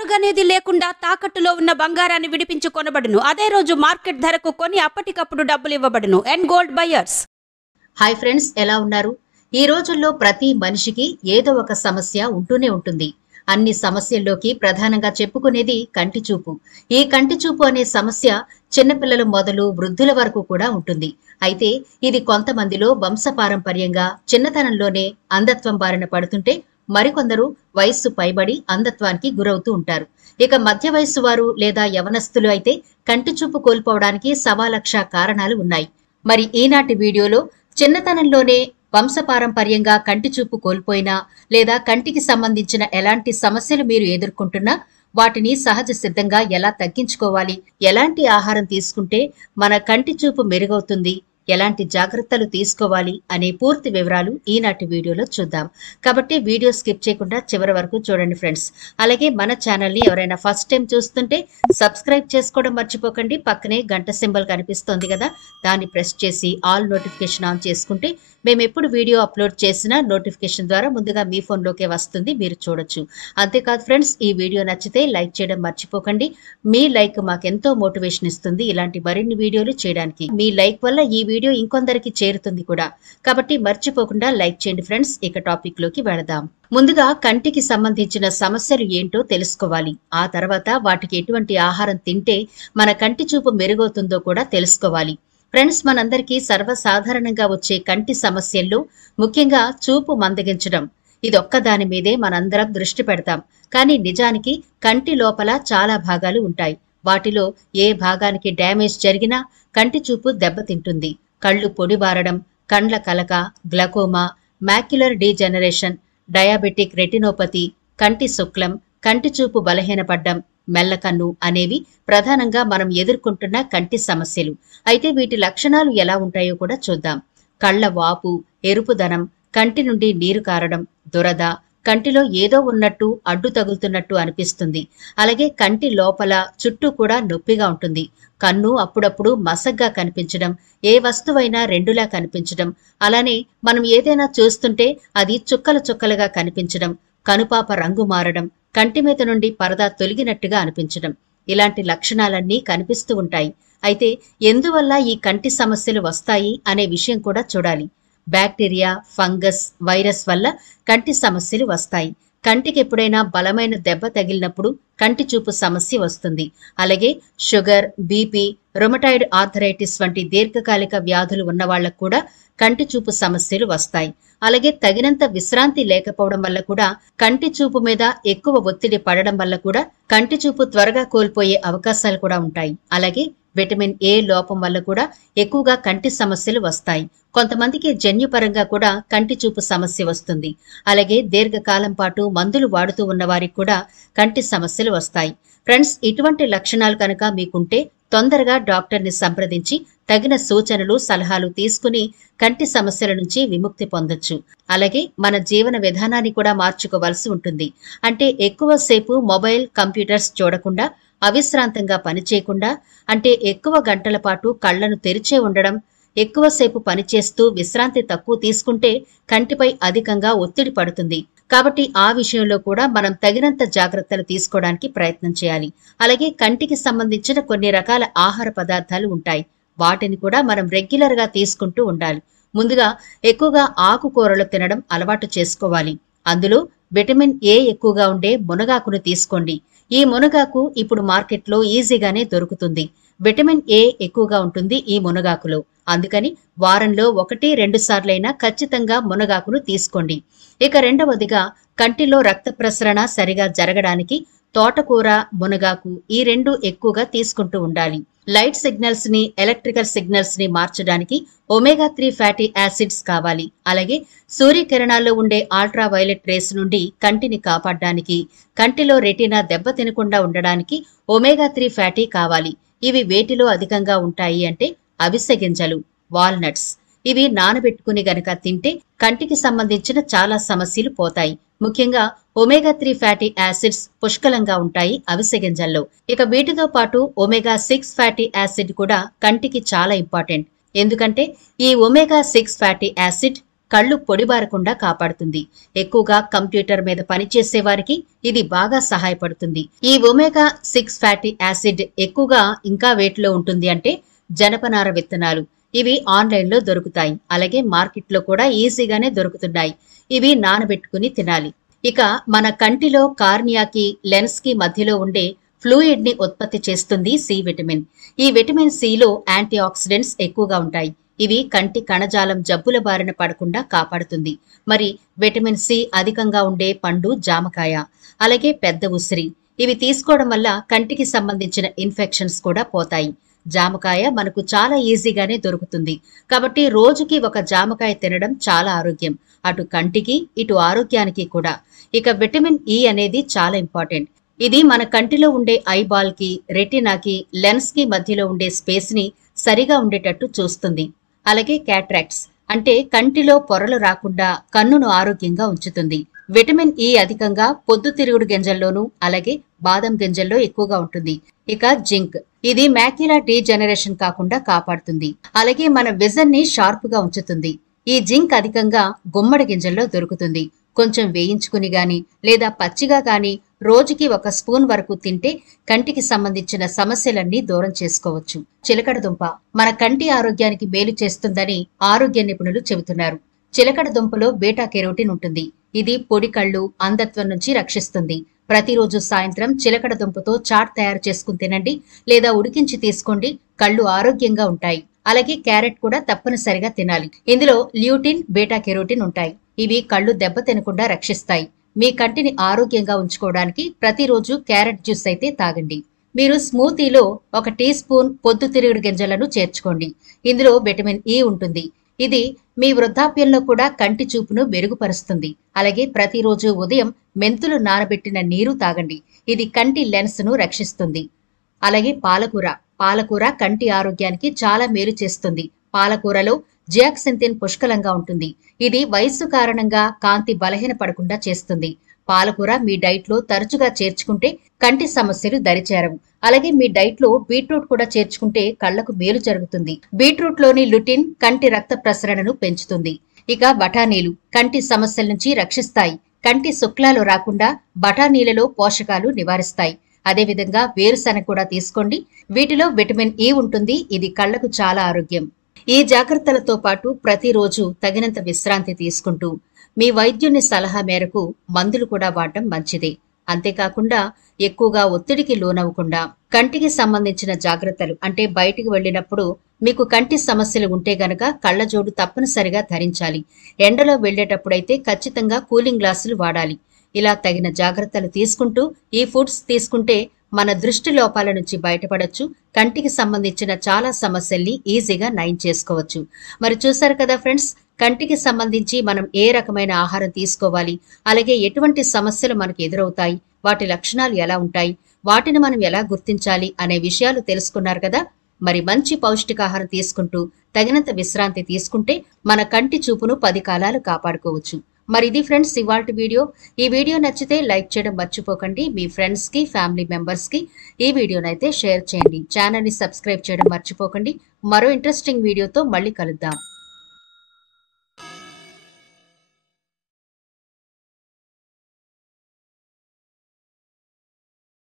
తరుగనేది లేకుండా తాకట్టులో ఉన్న బంగారాన్ని విడిపించి కొనబడును. అదే రోజు మార్కెట్ ధరకు కొని అప్పటికప్పుడు డబ్బులు ఇవ్వబడును. And gold buyers. Hi friends, ఎలా ఉన్నారు? ఈ రోజుల్లో ప్రతి మనిషికి ఏదో ఒక సమస్య ఉంటూనే ఉంటుంది. అన్ని సమస్యల్లోకి ప్రధానంగా చెప్పుకునేది కంటి చూపు. ఈ కంటి చూపు అనే సమస్య చిన్నపిల్లలు మొదలు వృద్ధుల వరకు కూడా ఉంటుంది. అయితే ఇది కొంతమందిలో వంశపారంపర్యంగా చిన్నతనంలోనే అంధత్వం బారిన పడుతుంటే, మరికొందరు వయస్సు పైబడి అంధత్వానికి గురవుతూ ఉంటారు. ఇక మధ్య వయస్సు వారు లేదా యవనస్తులు అయితే కంటి చూపు కోల్పోవడానికి సవాలక్ష కారణాలు ఉన్నాయి. మరి ఈనాటి వీడియోలో చిన్నతనంలోనే వంశపారంపర్యంగా కంటి చూపు కోల్పోయినా లేదా కంటికి సంబంధించిన ఎలాంటి సమస్యలు మీరు ఎదుర్కొంటున్నా వాటిని సహజ సిద్ధంగా ఎలా తగ్గించుకోవాలి, ఎలాంటి ఆహారం తీసుకుంటే మన కంటి చూపు మెరుగవుతుంది, ఎలాంటి జాగ్రత్తలు తీసుకోవాలి అనే పూర్తి వివరాలు ఈనాటి వీడియోలో చూద్దాం. కాబట్టి వీడియో స్కిప్ చేయకుండా చివరి వరకు చూడండి ఫ్రెండ్స్. అలాగే మన ఛానల్ని ఎవరైనా ఫస్ట్ టైం చూస్తుంటే సబ్స్క్రైబ్ చేసుకోవడం మర్చిపోకండి. పక్కనే గంట సింబల్ కనిపిస్తోంది కదా, దాన్ని ప్రెస్ చేసి ఆల్ నోటిఫికేషన్ ఆన్ చేసుకుంటే మేము ఎప్పుడు వీడియో అప్లోడ్ చేసినా నోటిఫికేషన్ ద్వారా ముందుగా మీ ఫోన్లోకే వస్తుంది, మీరు చూడొచ్చు. అంతేకాదు ఫ్రెండ్స్, ఈ వీడియో నచ్చితే లైక్ చేయడం మర్చిపోకండి. మీ లైక్ మాకెంతో మోటివేషన్ ఇస్తుంది ఇలాంటి మరిన్ని వీడియోలు చేయడానికి. మీ లైక్ వల్ల ఈ వీడియో ఇంకొందరికి చేరుతుంది కూడా. కాబట్టి మర్చిపోకుండా లైక్ చేయండి ఫ్రెండ్స్. ఇక టాపిక్ లోకి వెళదాం. ముందుగా కంటికి సంబంధించిన సమస్యలు ఏంటో తెలుసుకోవాలి. ఆ తర్వాత వాటికి ఎటువంటి ఆహారం తింటే మన కంటి చూపు మెరుగవుతుందో కూడా తెలుసుకోవాలి. ఫ్రెండ్స్, మనందరికీ సర్వసాధారణంగా వచ్చే కంటి సమస్యల్లో ముఖ్యంగా చూపు మందగించడం, ఇదొక్క దాని మీదే మనందరం దృష్టి పెడతాం. కానీ నిజానికి కంటి లోపల చాలా భాగాలు ఉంటాయి. వాటిలో ఏ భాగానికి డ్యామేజ్ జరిగినా కంటి చూపు దెబ్బతింటుంది. కళ్ళు పొడిబారడం, కండ్ల కలక, glaucoma, macular degeneration, diabetic retinopathy, కంటి శుక్లం, కంటి చూపు బలహీనపడ్డం, మెల్లకన్ను అనేవి ప్రధానంగా మనం ఎదుర్కొంటున్న కంటి సమస్యలు. అయితే వీటి లక్షణాలు ఎలా ఉంటాయో కూడా చూద్దాం. కళ్ళ వాపు, ఎరుపుదనం, కంటి నుండి నీరు కారడం, దురద, కంటిలో ఏదో ఉన్నట్టు అడ్డు తగులుతున్నట్టు అనిపిస్తుంది. అలాగే కంటి లోపల చుట్టూ కూడా నొప్పిగా ఉంటుంది. కన్ను అప్పుడప్పుడు మసగ్గా కనిపించడం, ఏ వస్తువైనా రెండులా కనిపించడం, అలానే మనం ఏదైనా చూస్తుంటే అది చుక్కలు చుక్కలుగా కనిపించడం, కనుపాప రంగు మారడం, కంటి మీద నుండి పరదా తొలగినట్టుగా అనిపించడం, ఇలాంటి లక్షణాలన్నీ కనిపిస్తూ ఉంటాయి. అయితే ఎందువల్ల ఈ కంటి సమస్యలు వస్తాయి అనే విషయం కూడా చూడాలి. బ్యాక్టీరియా, ఫంగస్, వైరస్ వల్ల కంటి సమస్యలు వస్తాయి. కంటికి ఎప్పుడైనా బలమైన దెబ్బ తగిలినప్పుడు కంటి చూపు సమస్య వస్తుంది. అలాగే షుగర్, బీపీ, రొమటాయిడ్ ఆర్థరైటిస్ వంటి దీర్ఘకాలిక వ్యాధులు ఉన్న వాళ్లకు కూడా కంటి చూపు సమస్యలు వస్తాయి. అలాగే తగినంత విశ్రాంతి లేకపోవడం వల్ల కూడా, కంటి చూపు మీద ఎక్కువ ఒత్తిడి పడడం వల్ల కూడా కంటి చూపు త్వరగా కోల్పోయే అవకాశాలు కూడా ఉంటాయి. అలాగే విటమిన్ ఏ లోపం వల్ల కూడా ఎక్కువగా కంటి సమస్యలు వస్తాయి. కొంతమందికి జన్యుపరంగా కూడా కంటి చూపు సమస్య వస్తుంది. అలాగే దీర్ఘకాలం పాటు మందులు వాడుతూ ఉన్న వారికి కూడా కంటి సమస్యలు వస్తాయి. ఫ్రెండ్స్, ఇటువంటి లక్షణాలు కనుక మీకుంటే తొందరగా డాక్టర్ని సంప్రదించి తగిన సూచనలు, సలహాలు తీసుకుని కంటి సమస్యల నుంచి విముక్తి పొందొచ్చు. అలాగే మన జీవన విధానాన్ని కూడా మార్చుకోవాల్సి ఉంటుంది. అంటే ఎక్కువసేపు మొబైల్, కంప్యూటర్స్ చూడకుండా, అవిశ్రాంతంగా పనిచేయకుండా, అంటే ఎక్కువ గంటల పాటు కళ్లను తెరిచే ఉండడం, ఎక్కువసేపు పనిచేస్తూ విశ్రాంతి తక్కువ తీసుకుంటే కంటిపై అధికంగా ఒత్తిడి పడుతుంది. కాబట్టి ఆ విషయంలో కూడా మనం తగినంత జాగ్రత్తలు తీసుకోవడానికి ప్రయత్నం చేయాలి. అలాగే కంటికి సంబంధించిన కొన్ని రకాల ఆహార పదార్థాలు ఉంటాయి. వాటిని కూడా మనం రెగ్యులర్ గా తీసుకుంటూ ఉండాలి. ముందుగా ఎక్కువగా ఆకుకూరలు తినడం అలవాటు చేసుకోవాలి. అందులో విటమిన్ ఏ ఎక్కువగా ఉండే మునగాకును తీసుకోండి. ఈ మునగాకు ఇప్పుడు మార్కెట్లో ఈజీగానే దొరుకుతుంది. విటమిన్ ఏ ఎక్కువగా ఉంటుంది ఈ మునగాకులో. అందుకని వారంలో 1-2 సార్లైనా ఖచ్చితంగా మునగాకును తీసుకోండి. ఇక రెండవదిగా, కంటిలో రక్త ప్రసరణ సరిగా జరగడానికి తోటకూర, మునగాకు ఈ రెండు ఎక్కువగా తీసుకుంటూ ఉండాలి. లైట్ సిగ్నల్స్ ని, ఎలక్ట్రికల్ సిగ్నల్స్ ని మార్చడానికి ఒమేగా 3 ఫ్యాటీ యాసిడ్స్ కావాలి. అలాగే సూర్యకిరణాల్లో ఉండే అల్ట్రా వైలెట్ రేస్ నుండి కంటిని కాపాడడానికి, కంటిలో రెటీనా దెబ్బ తినకుండా ఉండడానికి ఒమేగా 3 ఫ్యాటీ కావాలి. ఇవి వేటిలో అధికంగా ఉంటాయి అంటే అవిసె గింజలు, వాల్నట్స్. ఇవి నానబెట్టుకుని గనక తింటే కంటికి సంబంధించిన చాలా సమస్యలు పోతాయి. ముఖ్యంగా ఒమేగా 3 ఫ్యాటీ యాసిడ్స్ పుష్కలంగా ఉంటాయి అవిసె గింజల్లో. ఇక వీటితో పాటు ఒమేగా 6 ఫ్యాటీ యాసిడ్ కూడా కంటికి చాలా ఇంపార్టెంట్. ఎందుకంటే ఈ ఒమేగా 6 ఫ్యాటీ యాసిడ్ కళ్ళు పొడిబారకుండా కాపాడుతుంది. ఎక్కువగా కంప్యూటర్ మీద పనిచేసే వారికి ఇది బాగా సహాయపడుతుంది. ఈ ఒమేగా 6 ఫ్యాటీ యాసిడ్ ఎక్కువగా ఇంకా వేటిలో ఉంటుంది అంటే జనపనార విత్తనాలు. ఇవి ఆన్లైన్లో దొరుకుతాయి. అలాగే మార్కెట్లో కూడా ఈజీగానే దొరుకుతున్నాయి. ఇవి నానబెట్టుకుని తినాలి. ఇక మన కంటిలో కార్నియాకి లెన్స్ కి మధ్యలో ఉండే ఫ్లూయిడ్ ని ఉత్పత్తి చేస్తుంది సి విటమిన్. ఈ విటమిన్ సిలో యాంటీ ఆక్సిడెంట్స్ ఎక్కువగా ఉంటాయి. ఇవి కంటి కణజాలం జబ్బుల బారిన పడకుండా కాపాడుతుంది. మరి విటమిన్ సి అధికంగా ఉండే పండు జామకాయ, అలాగే పెద్ద ఉసిరి. ఇవి తీసుకోవడం వల్ల కంటికి సంబంధించిన ఇన్ఫెక్షన్స్ కూడా పోతాయి. జామకాయ మనకు చాలా ఈజీగానే దొరుకుతుంది. కాబట్టి రోజుకి ఒక జామకాయ తినడం చాలా ఆరోగ్యం. అటు కంటికి ఇటు ఆరోగ్యానికి కూడా. ఇక విటమిన్ ఇ అనేది చాలా ఇంపార్టెంట్. ఇది మన కంటిలో ఉండే ఐబాల్ కి, రెటినాకి, లెన్స్ కి మధ్యలో ఉండే స్పేస్ ని సరిగా ఉండేటట్టు చూస్తుంది. అలాగే క్యాట్రాక్ట్స్ అంటే కంటిలో పొరలు రాకుండా కన్నును ఆరోగ్యంగా ఉంచుతుంది. విటమిన్ ఇ అధికంగా పొద్దుతిరుగుడు గింజల్లోనూ అలాగే బాదం గింజల్లో ఎక్కువగా ఉంటుంది. ఇక జింక్, ఇది మ్యాక్యులా డీజెనరేషన్ కాకుండా కాపాడుతుంది. అలాగే మన విజన్ ని షార్ప్ గా ఉంచుతుంది. ఈ జింక్ అధికంగా గుమ్మడి గింజల్లో దొరుకుతుంది. కొంచెం వేయించుకుని గాని లేదా పచ్చిగా గాని రోజుకి 1 స్పూన్ వరకు తింటే కంటికి సంబంధించిన సమస్యలన్నీ దూరం చేసుకోవచ్చు. చిలకడ దుంప మన కంటి ఆరోగ్యానికి మేలు చేస్తుందని ఆరోగ్య నిపుణులు చెబుతున్నారు. చిలకడ దుంపలో బీటా కెరోటిన్ ఉంటుంది. ఇది పొడి కళ్ళు, అంధత్వం నుంచి రక్షిస్తుంది. ప్రతిరోజు సాయంత్రం చిలకడ దుంపతో చాట్ తయారు చేసుకుని తినండి లేదా ఉడికించి తీసుకోండి. కళ్ళు ఆరోగ్యంగా ఉంటాయి. అలాగే క్యారెట్ కూడా తప్పనిసరిగా తినాలి. ఇందులో ల్యూటిన్, బీటా కెరోటిన్ ఉంటాయి. ఇవి కళ్ళు దెబ్బ తినకుండా రక్షిస్తాయి. మీ కంటిని ఆరోగ్యంగా ఉంచుకోవడానికి ప్రతిరోజు క్యారెట్ జ్యూస్ అయితే తాగండి. మీరు స్మూతీలో 1 టీ స్పూన్ పొద్దుతిరుగుడు గింజలను చేర్చుకోండి. ఇందులో విటమిన్ ఇ ఉంటుంది. ఇది మీ వృద్ధాప్యంలో కూడా కంటి చూపును మెరుగుపరుస్తుంది. అలాగే ప్రతిరోజు ఉదయం మెంతులు నానబెట్టిన నీరు తాగండి. ఇది కంటి లెన్స్ ను రక్షిస్తుంది. అలాగే పాలకూర కంటి ఆరోగ్యానికి చాలా మేలు చేస్తుంది. పాలకూరలో జియాక్సింథిన్ పుష్కలంగా ఉంటుంది. ఇది వయస్సు కారణంగా కాంతి బలహీనపడకుండా చేస్తుంది. పాలకూర మీ డైట్ లో తరచుగా చేర్చుకుంటే కంటి సమస్యలు దరిచేరవు. అలాగే మీ డైట్ లో బీట్రూట్ కూడా చేర్చుకుంటే కళ్లకు మేలు జరుగుతుంది. బీట్రూట్ లోని లుటిన్ కంటి రక్త ప్రసరణను పెంచుతుంది. ఇక బఠానీలు కంటి సమస్యల నుంచి రక్షిస్తాయి. కంటి శుక్లాలు రాకుండా బఠానీలలో పోషకాలు నివారిస్తాయి. అదేవిధంగా వేరుశనగ కూడా తీసుకోండి. వీటిలో విటమిన్ ఇ ఉంటుంది. ఇది కళ్లకు చాలా ఆరోగ్యం. ఈ జాగ్రత్తలతో పాటు ప్రతిరోజు తగినంత విశ్రాంతి తీసుకుంటూ మీ వైద్యుని సలహా మేరకు మందులు కూడా వాడటం మంచిదే. అంతేకాకుండా ఎక్కువగా ఒత్తిడికి లోనవ్వకుండా కంటికి సంబంధించిన జాగ్రత్తలు అంటే బయటికి వెళ్ళినప్పుడు మీకు కంటి సమస్యలు ఉంటే గనక కళ్లజోడు తప్పనిసరిగా ధరించాలి. ఎండలో వెళ్లేటప్పుడైతే ఖచ్చితంగా కూలింగ్ గ్లాసులు వాడాలి. ఇలా తగిన జాగ్రత్తలు తీసుకుంటూ ఈ ఫుడ్స్ తీసుకుంటే మన దృష్టి లోపాల నుంచి బయటపడొచ్చు. కంటికి సంబంధించిన చాలా సమస్యల్ని ఈజీగా నయం చేసుకోవచ్చు. మరి చూసారు కదా ఫ్రెండ్స్, కంటికి సంబంధించి మనం ఏ రకమైన ఆహారం తీసుకోవాలి, అలాగే ఎటువంటి సమస్యలు మనకు ఎదురవుతాయి, వాటి లక్షణాలు ఎలా ఉంటాయి, వాటిని మనం ఎలా గుర్తించాలి అనే విషయాలు తెలుసుకున్నారు కదా. మరి మంచి పౌష్టికాహారం తీసుకుంటూ తగినంత విశ్రాంతి తీసుకుంటే మన కంటి చూపును 10 కాలాలు కాపాడుకోవచ్చు. మరి ఇది ఫ్రెండ్స్ ఇవాల్టి వీడియో. ఈ వీడియో నచ్చితే లైక్ చేయడం మర్చిపోకండి. మీ ఫ్రెండ్స్ కి, ఫ్యామిలీ మెంబర్స్ కి ఈ వీడియోనైతే షేర్ చేయండి. ఛానల్ ని సబ్స్క్రైబ్ చేయడం మర్చిపోకండి. మరో ఇంట్రెస్టింగ్ వీడియోతో మళ్ళీ కలుద్దాం.